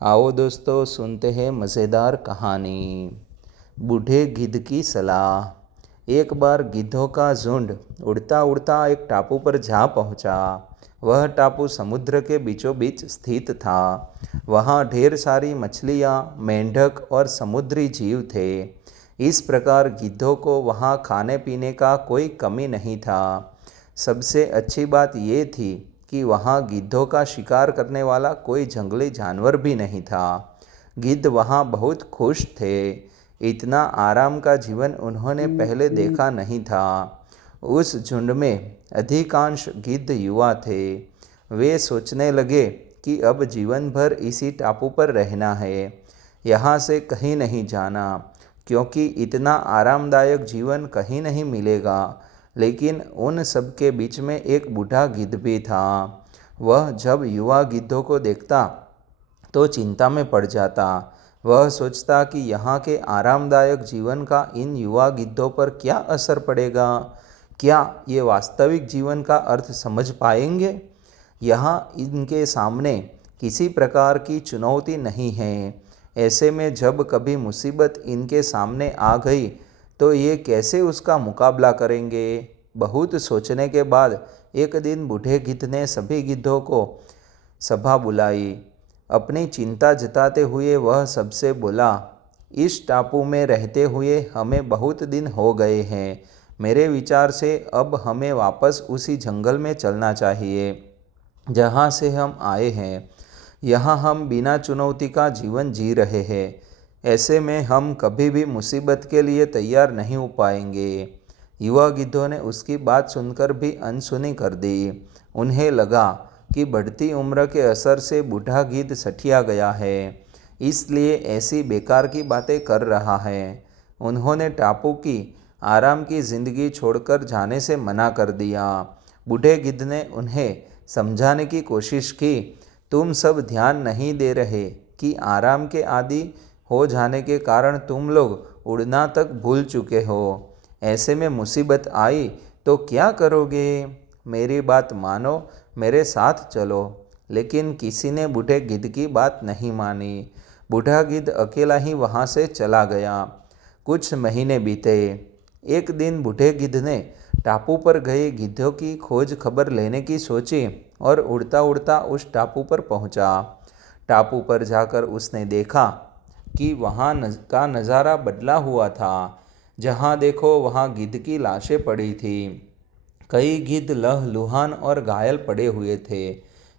आओ दोस्तों, सुनते हैं मज़ेदार कहानी। बूढ़े गिद्ध की सलाह। एक बार गिद्धों का झुंड उड़ता उड़ता एक टापू पर जा पहुंचा। वह टापू समुद्र के बीचों बीच स्थित था। वहां ढेर सारी मछलियां, मेंढक और समुद्री जीव थे। इस प्रकार गिद्धों को वहां खाने पीने का कोई कमी नहीं था। सबसे अच्छी बात यह थी कि वहाँ गिद्धों का शिकार करने वाला कोई जंगली जानवर भी नहीं था। गिद्ध वहाँ बहुत खुश थे। इतना आराम का जीवन उन्होंने पहले देखा नहीं था। उस झुंड में अधिकांश गिद्ध युवा थे। वे सोचने लगे कि अब जीवन भर इसी टापू पर रहना है, यहाँ से कहीं नहीं जाना, क्योंकि इतना आरामदायक जीवन कहीं नहीं मिलेगा। लेकिन उन सब के बीच में एक बूढ़ा गिद्ध भी था। वह जब युवा गिद्धों को देखता तो चिंता में पड़ जाता। वह सोचता कि यहाँ के आरामदायक जीवन का इन युवा गिद्धों पर क्या असर पड़ेगा। क्या ये वास्तविक जीवन का अर्थ समझ पाएंगे? यहाँ इनके सामने किसी प्रकार की चुनौती नहीं है। ऐसे में जब कभी मुसीबत इनके सामने आ गई तो ये कैसे उसका मुकाबला करेंगे? बहुत सोचने के बाद एक दिन बूढ़े गिद्ध ने सभी गिद्धों को सभा बुलाई। अपनी चिंता जताते हुए वह सबसे बोला, इस टापू में रहते हुए हमें बहुत दिन हो गए हैं। मेरे विचार से अब हमें वापस उसी जंगल में चलना चाहिए जहाँ से हम आए हैं। यहाँ हम बिना चुनौती का जीवन जी रहे हैं। ऐसे में हम कभी भी मुसीबत के लिए तैयार नहीं हो पाएंगे। युवा गिद्धों ने उसकी बात सुनकर भी अनसुनी कर दी। उन्हें लगा कि बढ़ती उम्र के असर से बूढ़ा गिद्ध सठिया गया है, इसलिए ऐसी बेकार की बातें कर रहा है। उन्होंने टापू की आराम की जिंदगी छोड़कर जाने से मना कर दिया। बूढ़े गिद्ध ने उन्हें समझाने की कोशिश की, तुम सब ध्यान नहीं दे रहे कि आराम के आदी हो जाने के कारण तुम लोग उड़ना तक भूल चुके हो। ऐसे में मुसीबत आई तो क्या करोगे? मेरी बात मानो, मेरे साथ चलो। लेकिन किसी ने बूढ़े गिद्ध की बात नहीं मानी। बूढ़ा गिद्ध अकेला ही वहाँ से चला गया। कुछ महीने बीते। एक दिन बूढ़े गिद्ध ने टापू पर गए गिद्धों की खोज खबर लेने की सोची और उड़ता उड़ता उस टापू पर पहुँचा। टापू पर जाकर उसने देखा कि वहाँ का नज़ारा बदला हुआ था। जहाँ देखो वहाँ गिद्ध की लाशें पड़ी थी। कई गिद्ध लहलुहान और घायल पड़े हुए थे।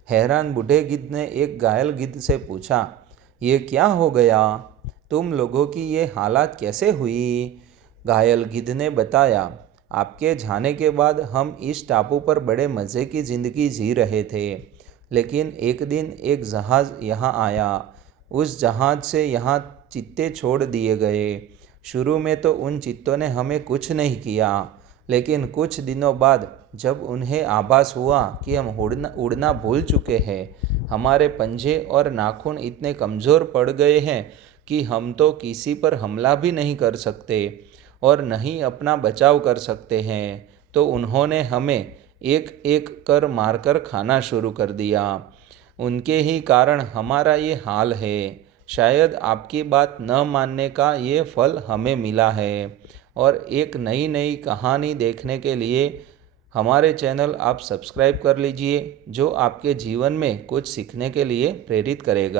हैरान बूढ़े गिद्ध ने एक घायल गिद्ध से पूछा, ये क्या हो गया? तुम लोगों की ये हालत कैसे हुई? घायल गिद्ध ने बताया, आपके जाने के बाद हम इस टापू पर बड़े मज़े की ज़िंदगी जी रहे थे। लेकिन एक दिन एक जहाज़ यहाँ आया। उस जहाज़ से यहाँ चित्ते छोड़ दिए गए। शुरू में तो उन चित्तों ने हमें कुछ नहीं किया, लेकिन कुछ दिनों बाद जब उन्हें आभास हुआ कि हम उड़ना भूल चुके हैं, हमारे पंजे और नाखून इतने कमज़ोर पड़ गए हैं कि हम तो किसी पर हमला भी नहीं कर सकते और न ही अपना बचाव कर सकते हैं, तो उन्होंने हमें एक एक कर मारकर खाना शुरू कर दिया। उनके ही कारण हमारा ये हाल है। शायद आपकी बात न मानने का ये फल हमें मिला है। और एक नई नई कहानी देखने के लिए हमारे चैनल आप सब्सक्राइब कर लीजिए, जो आपके जीवन में कुछ सीखने के लिए प्रेरित करेगा।